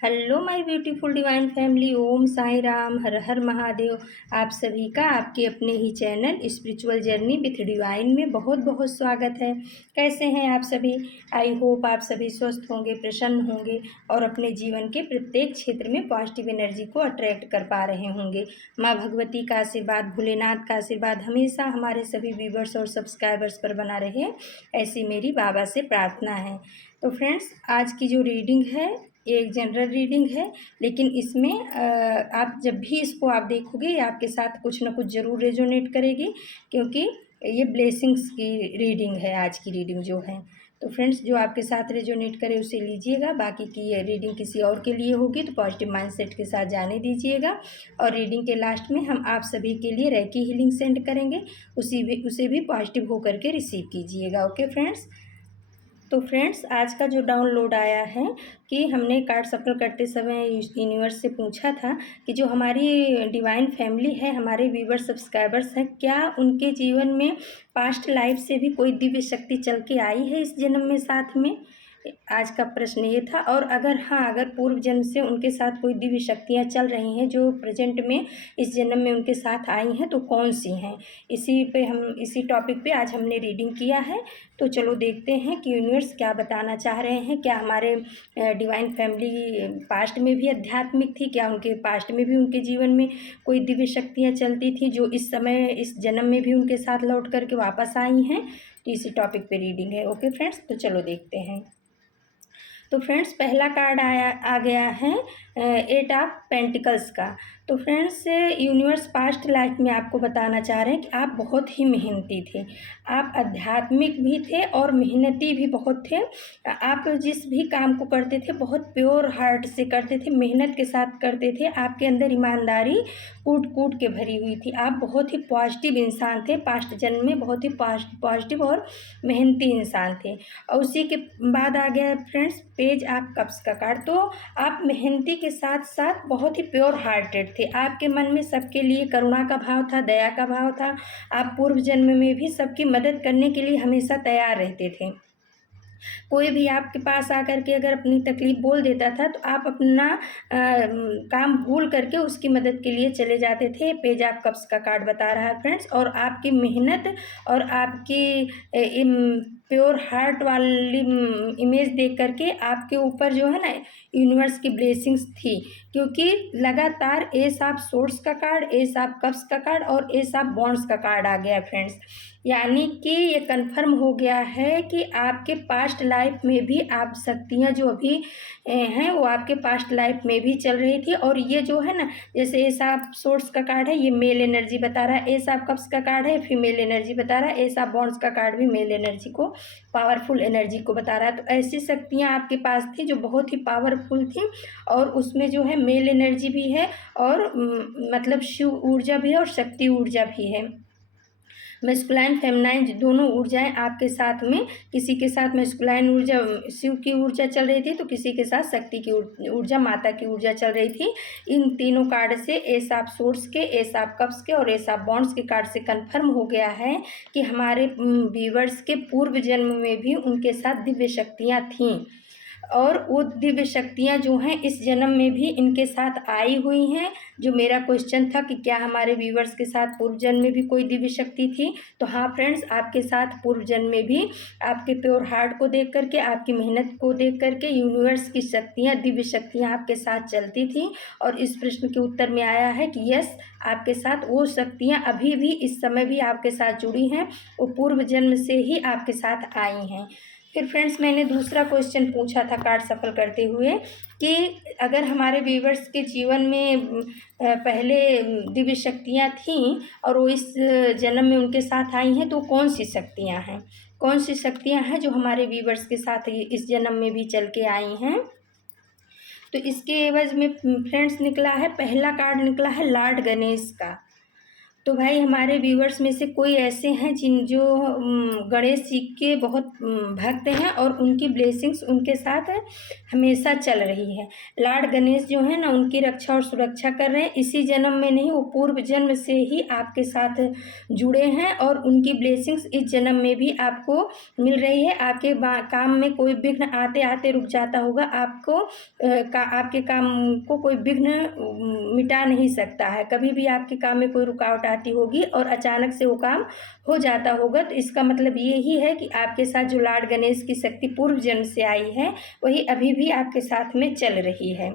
Hello my beautiful divine family. Om Sai Ram, Har Har Mahadev. आप सभी का आपके अपने ही channel spiritual journey with divine में बहुत बहुत स्वागत है। कैसे हैं आप सभी? आई होप आप सभी स्वस्थ होंगे, प्रसन्न होंगे और अपने जीवन के प्रत्येक क्षेत्र में पॉजिटिव एनर्जी को अट्रैक्ट कर पा रहे होंगे। माँ भगवती का आशीर्वाद, भोलेनाथ का आशीर्वाद हमेशा हमारे सभी व्यूवर्स और सब्सक्राइबर्स पर बना रहे, ऐसी मेरी बाबा से प्रार्थना है। तो फ्रेंड्स, आज की जो रीडिंग है ये एक जनरल रीडिंग है, लेकिन इसमें आप जब भी इसको आप देखोगे ये आपके साथ कुछ ना कुछ ज़रूर रेजोनेट करेगी, क्योंकि ये ब्लेसिंग्स की रीडिंग है आज की रीडिंग जो है। तो फ्रेंड्स, जो आपके साथ रेजोनेट करे उसे लीजिएगा, बाकी की ये रीडिंग किसी और के लिए होगी तो पॉजिटिव माइंडसेट के साथ जाने दीजिएगा। और रीडिंग के लास्ट में हम आप सभी के लिए रेकी हीलिंग सेंड करेंगे, उसे भी पॉजिटिव होकर के रिसीव कीजिएगा। Okay friends. तो फ्रेंड्स, आज का जो डाउनलोड आया है कि हमने कार्ड सफल करते समय यूनिवर्स से पूछा था कि जो हमारी डिवाइन फैमिली है, हमारे व्यूवर सब्सक्राइबर्स हैं, क्या उनके जीवन में पास्ट लाइफ से भी कोई दिव्य शक्ति चल के आई है इस जन्म में साथ में। आज का प्रश्न ये था। और अगर हाँ, अगर पूर्व जन्म से उनके साथ कोई दिव्य शक्तियाँ चल रही हैं जो प्रेजेंट में इस जन्म में उनके साथ आई हैं, तो कौन सी हैं। इसी टॉपिक पे आज हमने रीडिंग किया है। तो चलो देखते हैं कि यूनिवर्स क्या बताना चाह रहे हैं। क्या हमारे डिवाइन फैमिली पास्ट में भी आध्यात्मिक थी? क्या उनके पास्ट में भी उनके जीवन में कोई दिव्य शक्तियाँ चलती थी जो इस समय इस जन्म में भी उनके साथ लौट करके वापस आई हैं? तो इसी टॉपिक पे रीडिंग है। ओके फ्रेंड्स, तो चलो देखते हैं। तो फ्रेंड्स, पहला कार्ड आ गया है 8 ऑफ पेंटिकल्स का। तो फ्रेंड्स, यूनिवर्स पास्ट लाइफ में आपको बताना चाह रहे हैं कि आप बहुत ही मेहनती थे, आप आध्यात्मिक भी थे और मेहनती भी बहुत थे। आप जिस भी काम को करते थे बहुत प्योर हार्ट से करते थे, मेहनत के साथ करते थे। आपके अंदर ईमानदारी कूट कूट के भरी हुई थी। आप बहुत ही पॉजिटिव इंसान थे, पास्ट जन्म में बहुत ही पॉजिटिव और मेहनती इंसान थे। और उसी के बाद आ गया फ्रेंड्स पेज ऑफ कप्स का कार्ड। तो आप मेहनती के साथ साथ बहुत ही प्योर हार्टेड थे। आपके मन में सबके लिए करुणा का भाव था, दया का भाव था। आप पूर्व जन्म में भी सबकी मदद करने के लिए हमेशा तैयार रहते थे। कोई भी आपके पास आकर के अगर अपनी तकलीफ़ बोल देता था तो आप अपना काम भूल करके उसकी मदद के लिए चले जाते थे। पेज ऑफ कप्स का कार्ड बता रहा है फ्रेंड्स। और आपकी मेहनत और आपकी प्योर हार्ट वाली इमेज देख करके आपके ऊपर जो है ना यूनिवर्स की ब्लेसिंग्स थी, क्योंकि लगातार एस ऑफ सोर्स का कार्ड, एस ऑफ कप्स का कार्ड और एस ऑफ बॉन्ड्स का कार्ड आ गया फ्रेंड्स। यानी कि ये कंफर्म हो गया है कि आपके पास्ट लाइफ में भी आप शक्तियाँ जो अभी हैं वो आपके पास्ट लाइफ में भी चल रही थी। और ये जो है ना, जैसे एस ऑफ सोर्स का कार्ड है, ये मेल एनर्जी बता रहा है। एस ऑफ कप्स का कार्ड है, फीमेल एनर्जी बता रहा है। एस ऑफ बॉन्ड्स का कार्ड भी मेल एनर्जी को, पावरफुल एनर्जी को बता रहा है। तो ऐसी शक्तियाँ आपके पास थी जो बहुत ही पावरफुल थी, और उसमें जो है मेल एनर्जी भी है और मतलब शिव ऊर्जा भी है और शक्ति ऊर्जा भी है। मेस्कुलाइन फेमिनाइन दोनों ऊर्जाएं आपके साथ में, किसी के साथ मेस्कुलाइन ऊर्जा शिव की ऊर्जा चल रही थी तो किसी के साथ शक्ति की ऊर्जा, माता की ऊर्जा चल रही थी। इन तीनों कार्ड से, एस ऑफ सोर्स के, एस ऑफ कप्स के और एस ऑफ बॉन्ड्स के कार्ड से कंफर्म हो गया है कि हमारे व्यूवर्स के पूर्व जन्म में भी उनके साथ दिव्य शक्तियाँ थीं, और वो दिव्य शक्तियाँ जो हैं इस जन्म में भी इनके साथ आई हुई हैं। जो मेरा क्वेश्चन था कि क्या हमारे व्यूवर्स के साथ पूर्व जन्म में भी कोई दिव्य शक्ति थी, तो हाँ फ्रेंड्स, आपके साथ पूर्व जन्म में भी आपके प्योर हार्ट को देख करके, आपकी मेहनत को देख करके यूनिवर्स की शक्तियाँ, दिव्य शक्तियाँ आपके साथ चलती थी। और इस प्रश्न के उत्तर में आया है कि यस, आपके साथ वो शक्तियाँ अभी भी इस समय भी आपके साथ जुड़ी हैं, वो पूर्व जन्म से ही आपके साथ आई हैं। फिर फ्रेंड्स, मैंने दूसरा क्वेश्चन पूछा था कार्ड सफल करते हुए कि अगर हमारे व्यूवर्स के जीवन में पहले दिव्य शक्तियाँ थीं और वो इस जन्म में उनके साथ आई हैं, तो कौन सी शक्तियाँ हैं, कौन सी शक्तियाँ हैं जो हमारे व्यूवर्स के साथ इस जन्म में भी चल के आई हैं। तो इसके एवज में फ्रेंड्स निकला है, पहला कार्ड निकला है लॉर्ड गणेश का। तो भाई हमारे व्यूवर्स में से कोई ऐसे हैं जो गणेश जी के बहुत भक्त हैं और उनकी ब्लेसिंग्स उनके साथ हमेशा चल रही है। लॉर्ड गणेश जो है ना, उनकी रक्षा और सुरक्षा कर रहे हैं। इसी जन्म में नहीं, वो पूर्व जन्म से ही आपके साथ जुड़े हैं और उनकी ब्लेसिंग्स इस जन्म में भी आपको मिल रही है। आपके काम में कोई विघ्न आते आते रुक जाता होगा, आपके काम को कोई विघ्न मिटा नहीं सकता है। कभी भी आपके काम में कोई रुकावट आती होगी और अचानक से वो काम हो जाता होगा, तो इसका मतलब ये ही है कि आपके साथ जो लॉर्ड गणेश की शक्ति पूर्व जन्म से आई है, वही अभी भी आपके साथ में चल रही है।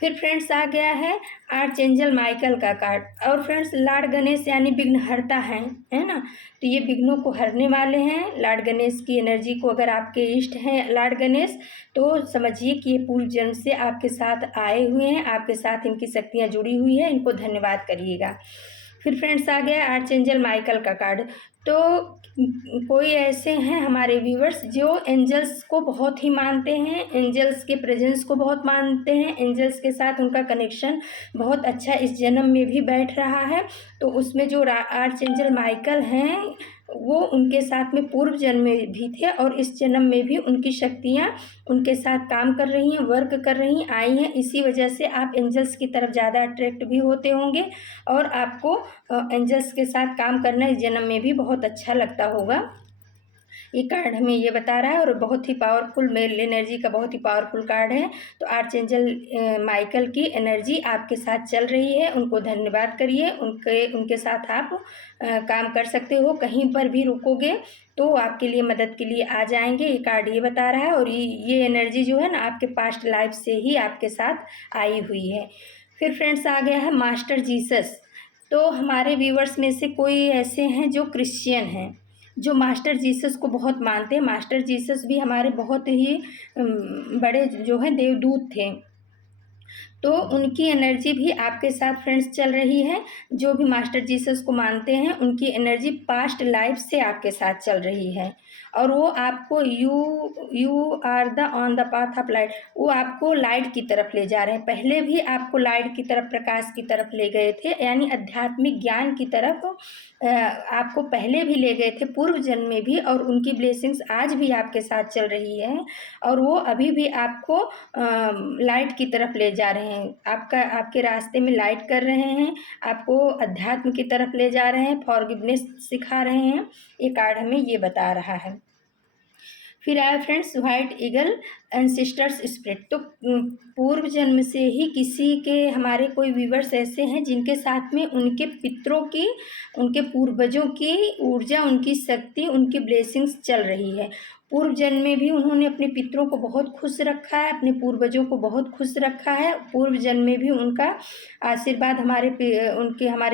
फिर फ्रेंड्स आ गया है आर्चएंजल माइकल का कार्ड। और फ्रेंड्स लॉर्ड गणेश यानी विघ्नहर्ता हैं, है ना, तो ये विघ्नों को हरने वाले हैं। लॉर्ड गणेश की एनर्जी को, अगर आपके इष्ट हैं लॉर्ड गणेश, तो समझिए कि ये पूर्व जन्म से आपके साथ आए हुए हैं, आपके साथ इनकी शक्तियाँ जुड़ी हुई है, इनको धन्यवाद करिएगा। फिर फ्रेंड्स आ गया आर्चएंजल माइकल का कार्ड। तो कोई ऐसे हैं हमारे व्यूवर्स जो एंजल्स को बहुत ही मानते हैं, एंजल्स के प्रेजेंस को बहुत मानते हैं, एंजल्स के साथ उनका कनेक्शन बहुत अच्छा इस जन्म में भी बैठ रहा है। तो उसमें जो आर्चएंजल माइकल हैं, वो उनके साथ में पूर्व जन्म में भी थे और इस जन्म में भी उनकी शक्तियाँ उनके साथ काम कर रही हैं, वर्क कर रही हैं, आई हैं। इसी वजह से आप एंजल्स की तरफ ज़्यादा अट्रैक्ट भी होते होंगे और आपको एंजल्स के साथ काम करना इस जन्म में भी बहुत अच्छा लगता होगा। ये कार्ड हमें ये बता रहा है और बहुत ही पावरफुल मेल एनर्जी का बहुत ही पावरफुल कार्ड है। तो आर्चएंजल माइकल की एनर्जी आपके साथ चल रही है, उनको धन्यवाद करिए। उनके साथ आप काम कर सकते हो। कहीं पर भी रुकोगे तो आपके लिए मदद के लिए आ जाएंगे, ये कार्ड ये बता रहा है। और ये एनर्जी जो है ना, आपके पास्ट लाइफ से ही आपके साथ आई हुई है। फिर फ्रेंड्स आ गया है मास्टर जीसस। तो हमारे व्यूवर्स में से कोई ऐसे हैं जो क्रिश्चियन हैं, जो मास्टर जीसस को बहुत मानते हैं। मास्टर जीसस भी हमारे बहुत ही बड़े जो हैं देवदूत थे। तो उनकी एनर्जी भी आपके साथ फ्रेंड्स चल रही है। जो भी मास्टर जीसस को मानते हैं, उनकी एनर्जी पास्ट लाइफ से आपके साथ चल रही है और वो आपको you are the on the path of light, वो आपको लाइट की तरफ ले जा रहे हैं। पहले भी आपको लाइट की तरफ, प्रकाश की तरफ ले गए थे, यानी आध्यात्मिक ज्ञान की तरफ आपको पहले भी ले गए थे, पूर्व जन्म में भी। और उनकी ब्लेसिंग्स आज भी आपके साथ चल रही है और वो अभी भी आपको लाइट की तरफ ले जा रहे हैं। आपके रास्ते में लाइट कर रहे हैं, आपको अध्यात्म की तरफ ले जा रहे हैं, फॉरगिवनेस सिखा रहे हैं। ये कार्ड हमें ये बता रहा है। फिर आया friends white eagle ancestors spirit. तो पूर्व जन्म से ही किसी के, हमारे कोई व्यूवर्स ऐसे हैं जिनके साथ में उनके पितरों की, उनके पूर्वजों की ऊर्जा, उनकी शक्ति, उनकी ब्लेसिंग्स चल रही है। पूर्व जन्म में भी उन्होंने अपने पितरों को बहुत खुश रखा है, अपने पूर्वजों को बहुत खुश रखा है। पूर्व जन्म में भी उनका आशीर्वाद हमारे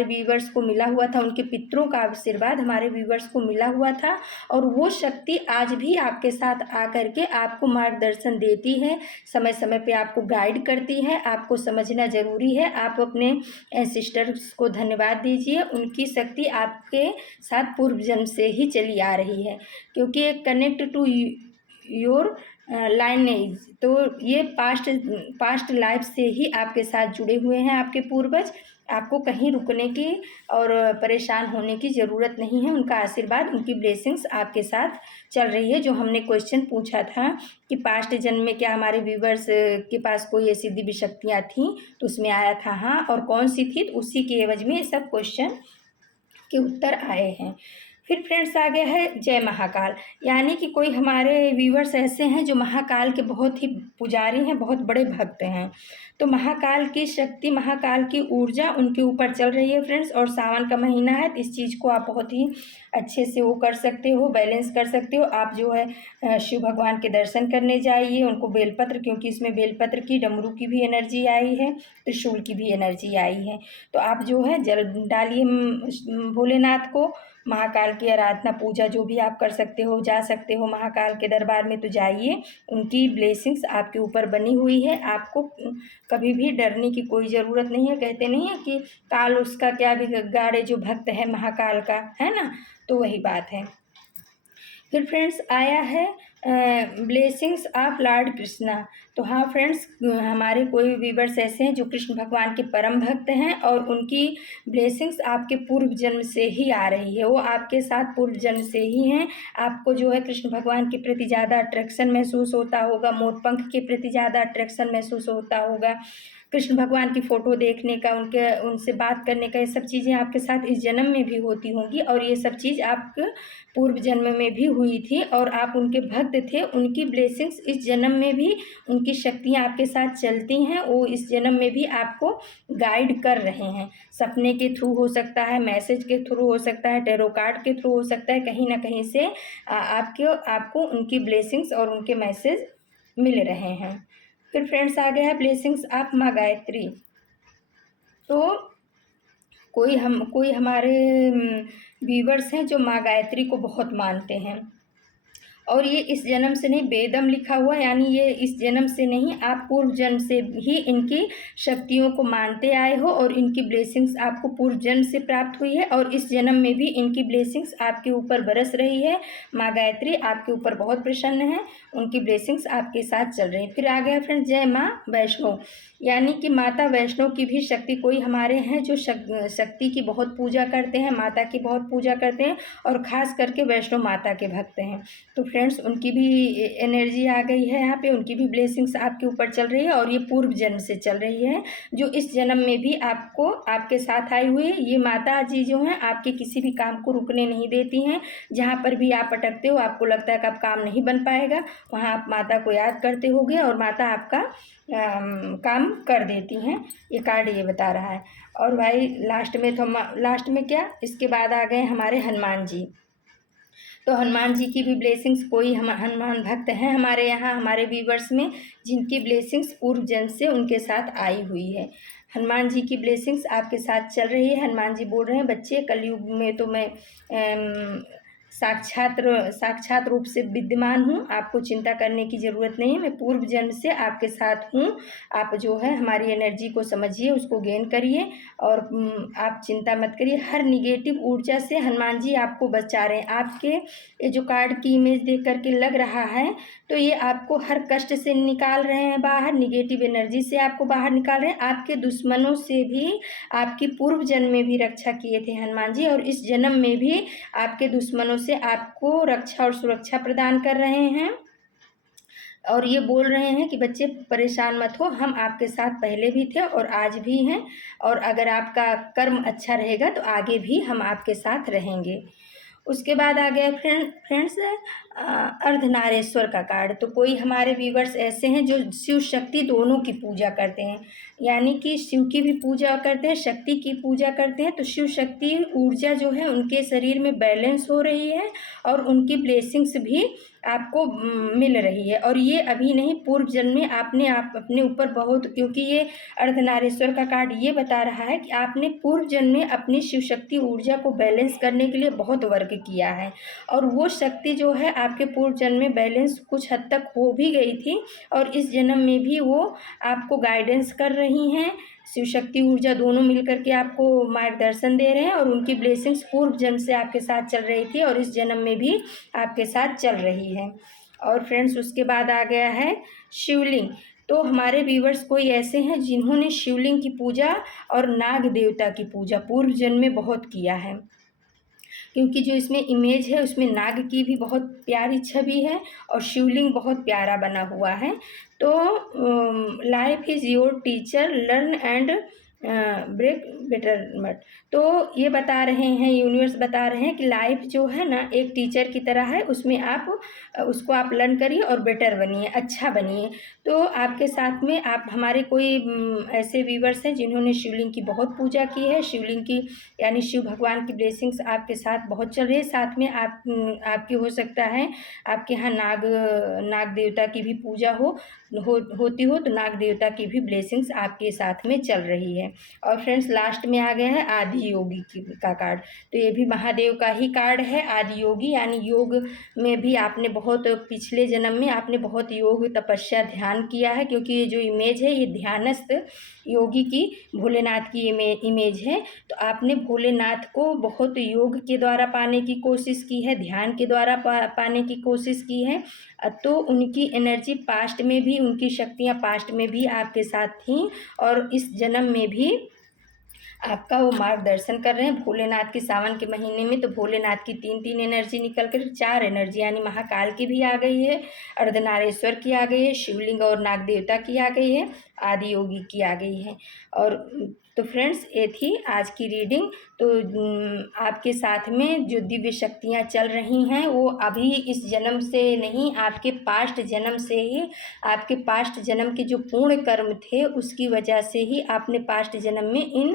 व्यूवर्स को मिला हुआ था, उनके पितरों का आशीर्वाद हमारे व्यूवर्स को मिला हुआ था। और वो शक्ति आज भी आपके साथ आकर के आपको मार्गदर्शन देती है, समय समय पे आपको गाइड करती है। आपको समझना ज़रूरी है। आप अपने सिस्टर्स को धन्यवाद दीजिए, उनकी शक्ति आपके साथ पूर्व जन्म से ही चली आ रही है, क्योंकि एक कनेक्ट टू योर लाइनेज। तो ये पास्ट लाइफ से ही आपके साथ जुड़े हुए हैं आपके पूर्वज। आपको कहीं रुकने की और परेशान होने की ज़रूरत नहीं है। उनका आशीर्वाद, उनकी ब्लेसिंग्स आपके साथ चल रही है। जो हमने क्वेश्चन पूछा था कि पास्ट जन्म में क्या हमारे व्यूवर्स के पास कोई ऐसी दिव्य शक्तियाँ थीं, तो उसमें आया था हाँ, और कौन सी थी, तो उसी के एवज में ये सब क्वेश्चन के उत्तर आए हैं। फिर फ्रेंड्स आ गया है जय महाकाल, यानी कि कोई हमारे व्यूवर्स ऐसे हैं जो महाकाल के बहुत ही पुजारी हैं, बहुत बड़े भक्त हैं। तो महाकाल की शक्ति, महाकाल की ऊर्जा उनके ऊपर चल रही है फ्रेंड्स। और सावन का महीना है, तो इस चीज़ को आप बहुत ही अच्छे से वो कर सकते हो, बैलेंस कर सकते हो। आप जो है शिव भगवान के दर्शन करने जाइए, उनको बेलपत्र, क्योंकि इसमें बेलपत्र की, डमरू की भी एनर्जी आई है, त्रिशूल की भी एनर्जी आई है। तो आप जो है जल डालिए भोलेनाथ को, महाकाल की आराधना, पूजा जो भी आप कर सकते हो, जा सकते हो महाकाल के दरबार में तो जाइए। उनकी ब्लेसिंग्स आपके ऊपर बनी हुई है। आपको कभी भी डरने की कोई ज़रूरत नहीं है। कहते नहीं है कि काल उसका क्या बिगाड़े जो भक्त है महाकाल का, है ना, तो वही बात है। फिर फ्रेंड्स आया है ब्लेसिंग्स ऑफ लॉर्ड कृष्णा। तो हाँ फ्रेंड्स, हमारे कोई व्यूवर्स ऐसे हैं जो कृष्ण भगवान के परम भक्त हैं और उनकी ब्लेसिंग्स आपके पूर्व जन्म से ही आ रही है, वो आपके साथ पूर्व जन्म से ही हैं। आपको जो है कृष्ण भगवान के प्रति ज़्यादा अट्रैक्शन महसूस होता होगा, मोर पंख के प्रति ज़्यादा अट्रैक्शन महसूस होता होगा, कृष्ण भगवान की फ़ोटो देखने का, उनसे बात करने का, ये सब चीज़ें आपके साथ इस जन्म में भी होती होंगी और ये सब चीज़ आपके पूर्व जन्म में भी हुई थी और आप उनके भक्त थे। उनकी ब्लेसिंग्स इस जन्म में भी, उनकी शक्तियाँ आपके साथ चलती हैं, वो इस जन्म में भी आपको गाइड कर रहे हैं। सपने के थ्रू हो सकता है, मैसेज के थ्रू हो सकता है, टैरो कार्ड के थ्रू हो सकता है, कहीं ना कहीं से आपको उनकी ब्लेसिंग्स और उनके मैसेज मिल रहे हैं। फिर फ्रेंड्स आ गया है ब्लेसिंग्स ऑफ माँ गायत्री। तो कोई हमारे व्यूवर्स हैं जो माँ गायत्री को बहुत मानते हैं और ये इस जन्म से नहीं, वेदम लिखा हुआ, यानी ये इस जन्म से नहीं, आप पूर्व जन्म से ही इनकी शक्तियों को मानते आए हो और इनकी ब्लेसिंग्स आपको पूर्व जन्म से प्राप्त हुई है और इस जन्म में भी इनकी ब्लेसिंग्स आपके ऊपर बरस रही है। माँ गायत्री आपके ऊपर बहुत प्रसन्न है, उनकी ब्लेसिंग्स आपके साथ चल रही है। फिर आ गया फ्रेंड्स जय माँ वैष्णो, यानी कि माता वैष्णो की भी शक्ति, कोई हमारे हैं जो शक्ति की बहुत पूजा करते हैं, माता की बहुत पूजा करते हैं और ख़ास करके वैष्णो माता के भक्त हैं। तो फ्रेंड्स उनकी भी एनर्जी आ गई है यहाँ पे, उनकी भी ब्लेसिंग्स आपके ऊपर चल रही है और ये पूर्व जन्म से चल रही है, जो इस जन्म में भी आपको आपके साथ आई हुई है। ये माता जी जो हैं आपके किसी भी काम को रुकने नहीं देती हैं। जहाँ पर भी आप अटकते हो, आपको लगता है कि अब काम नहीं बन पाएगा, वहाँ आप माता को याद करते होगे और माता आपका काम कर देती हैं। ये कार्ड ये बता रहा है। और भाई लास्ट में क्या, इसके बाद आ गए हमारे हनुमान जी। तो हनुमान जी की भी ब्लेसिंग्स, कोई हम हनुमान भक्त हैं हमारे यहाँ, हमारे व्यूवर्स में, जिनकी ब्लेसिंग्स पूर्व जन्म से उनके साथ आई हुई है। हनुमान जी की ब्लेसिंग्स आपके साथ चल रही है। हनुमान जी बोल रहे हैं, बच्चे कलयुग में तो मैं साक्षात रूप से विद्यमान हूँ, आपको चिंता करने की ज़रूरत नहीं है, मैं पूर्व जन्म से आपके साथ हूँ। आप जो है हमारी एनर्जी को समझिए, उसको गेन करिए और आप चिंता मत करिए। हर निगेटिव ऊर्जा से हनुमान जी आपको बचा रहे हैं। आपके ये जो कार्ड की इमेज देख करके लग रहा है, तो ये आपको हर कष्ट से निकाल रहे हैं बाहर, निगेटिव एनर्जी से आपको बाहर निकाल रहे हैं। आपके दुश्मनों से भी आपकी पूर्व जन्म में भी रक्षा किए थे हनुमान जी और इस जन्म में भी आपके दुश्मनों से आपको रक्षा और सुरक्षा प्रदान कर रहे हैं। और ये बोल रहे हैं कि बच्चे परेशान मत हो, हम आपके साथ पहले भी थे और आज भी हैं और अगर आपका कर्म अच्छा रहेगा तो आगे भी हम आपके साथ रहेंगे। उसके बाद आ गया फ्रेंड्स अर्धनारेश्वर का कार्ड। तो कोई हमारे व्यूवर्स ऐसे हैं जो शिव शक्ति दोनों की पूजा करते हैं, यानी कि शिव की भी पूजा करते हैं, शक्ति की पूजा करते हैं। तो शिव शक्ति ऊर्जा जो है उनके शरीर में बैलेंस हो रही है और उनकी ब्लेसिंग्स भी आपको मिल रही है। और ये अभी नहीं, पूर्व जन्म में आपने अपने ऊपर बहुत, क्योंकि ये अर्धनारेश्वर का कार्ड ये बता रहा है कि आपने पूर्व जन्म में अपनी शिव शक्ति ऊर्जा को बैलेंस करने के लिए बहुत वर्क किया है और वो शक्ति जो है आपके पूर्व जन्म में बैलेंस कुछ हद तक हो भी गई थी और इस जन्म में भी वो आपको गाइडेंस कर रही हैं। शिव शक्ति ऊर्जा दोनों मिलकर के आपको मार्गदर्शन दे रहे हैं और उनकी ब्लेसिंग्स पूर्व जन्म से आपके साथ चल रही थी और इस जन्म में भी आपके साथ चल रही है। और फ्रेंड्स उसके बाद आ गया है शिवलिंग। तो हमारे व्यूवर्स कोई ऐसे हैं जिन्होंने शिवलिंग की पूजा और नाग देवता की पूजा पूर्व जन्म में बहुत किया है, क्योंकि जो इसमें इमेज है उसमें नाग की भी बहुत प्यारी छवि है और शिवलिंग बहुत प्यारा बना हुआ है। तो life is your teacher, learn and break better मट। तो ये बता रहे हैं, यूनिवर्स बता रहे हैं कि लाइफ जो है ना एक टीचर की तरह है, उसमें आप उसको आप लर्न करिए और बेटर बनिए, अच्छा बनिए। तो आपके साथ में आप हमारे कोई ऐसे व्यूवर्स हैं जिन्होंने शिवलिंग की बहुत पूजा की है, शिवलिंग की यानी शिव भगवान की ब्लेसिंग्स आपके साथ बहुत चल रही है। साथ में आपकी हो सकता है आपके यहाँ नाग देवता की भी पूजा होती हो, तो नाग देवता की भी ब्लेसिंग्स आपके साथ में चल रही है। और फ्रेंड्स लास्ट में आ गया है आदि योगी का कार्ड। तो ये भी महादेव का ही कार्ड है, आदि योगी, यानी योग में भी आपने बहुत पिछले जन्म में आपने बहुत योग तपस्या ध्यान किया है, क्योंकि ये जो इमेज है ये ध्यानस्थ योगी की भोलेनाथ की इमेज है। तो आपने भोलेनाथ को बहुत योग के द्वारा पाने की कोशिश की है, ध्यान के द्वारा पाने की कोशिश की है। तो उनकी एनर्जी पास्ट में भी उनकी शक्तियाँ पास्ट में भी आपके साथ थीं और इस जन्म में भी आपका वो मार्गदर्शन कर रहे हैं। भोलेनाथ के सावन के महीने में तो भोलेनाथ की 3 एनर्जी निकल कर 4 एनर्जी यानी महाकाल की भी आ गई है, अर्धनारेश्वर की आ गई है, शिवलिंग और नाग देवता की आ गई है, आदि योगी की आ गई है। और तो फ्रेंड्स, ये थी आज की रीडिंग। तो आपके साथ में जो दिव्य शक्तियाँ चल रही हैं वो अभी इस जन्म से नहीं, आपके पास्ट जन्म से ही, आपके पास्ट जन्म के जो पूर्ण कर्म थे उसकी वजह से ही आपने पास्ट जन्म में इन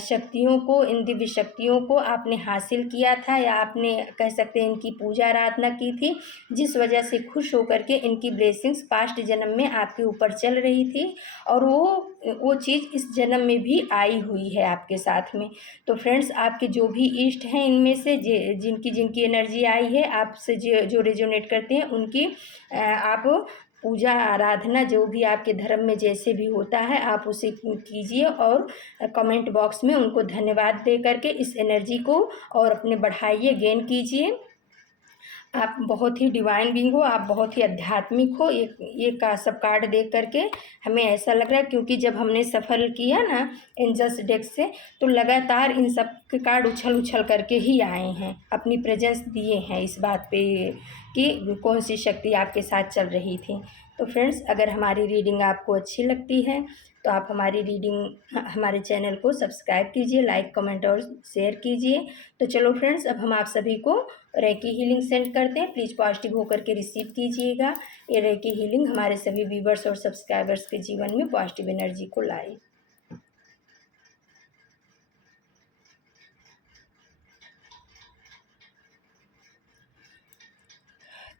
शक्तियों को, इन दिव्य शक्तियों को आपने हासिल किया था, या आपने कह सकते हैं इनकी पूजा आराधना की थी, जिस वजह से खुश होकर के इनकी ब्लेसिंग्स पास्ट जन्म में आपके ऊपर चल रही थी और वो चीज़ इस जन्म में भी आई हुई है आपके साथ में। तो फ्रेंड्स, आपके जो भी इष्ट हैं इनमें से जिनकी जिनकी एनर्जी आई है आपसे जो रेजोनेट करते हैं उनकी आप पूजा आराधना जो भी आपके धर्म में जैसे भी होता है आप उसे कीजिए और कमेंट बॉक्स में उनको धन्यवाद दे करके इस एनर्जी को और अपने बढ़ाइए, गेन कीजिए। आप बहुत ही डिवाइन बीइंग हो, आप बहुत ही आध्यात्मिक हो। ये का सब कार्ड देख करके हमें ऐसा लग रहा है, क्योंकि जब हमने सफ़र किया ना एंजल्स डेक से तो लगातार इन सब के कार्ड उछल उछल करके ही आए हैं, अपनी प्रेजेंस दिए हैं इस बात पे कि कौन सी शक्ति आपके साथ चल रही थी। तो फ्रेंड्स, अगर हमारी रीडिंग आपको अच्छी लगती है तो आप हमारी रीडिंग, हमारे चैनल को सब्सक्राइब कीजिए, लाइक कमेंट और शेयर कीजिए। तो चलो फ्रेंड्स, अब हम आप सभी को रेकी हीलिंग सेंड करते हैं। प्लीज़ पॉजिटिव होकर के रिसीव कीजिएगा। ये रेकी हीलिंग हमारे सभी व्यूवर्स और सब्सक्राइबर्स के जीवन में पॉजिटिव एनर्जी को लाए।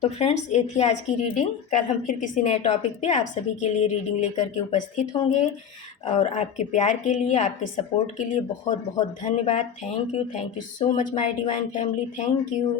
तो फ्रेंड्स, ये थी आज की रीडिंग। कल हम फिर किसी नए टॉपिक पे आप सभी के लिए रीडिंग लेकर के उपस्थित होंगे। और आपके प्यार के लिए, आपके सपोर्ट के लिए बहुत बहुत धन्यवाद। Thank you so much my divine family. Thank you.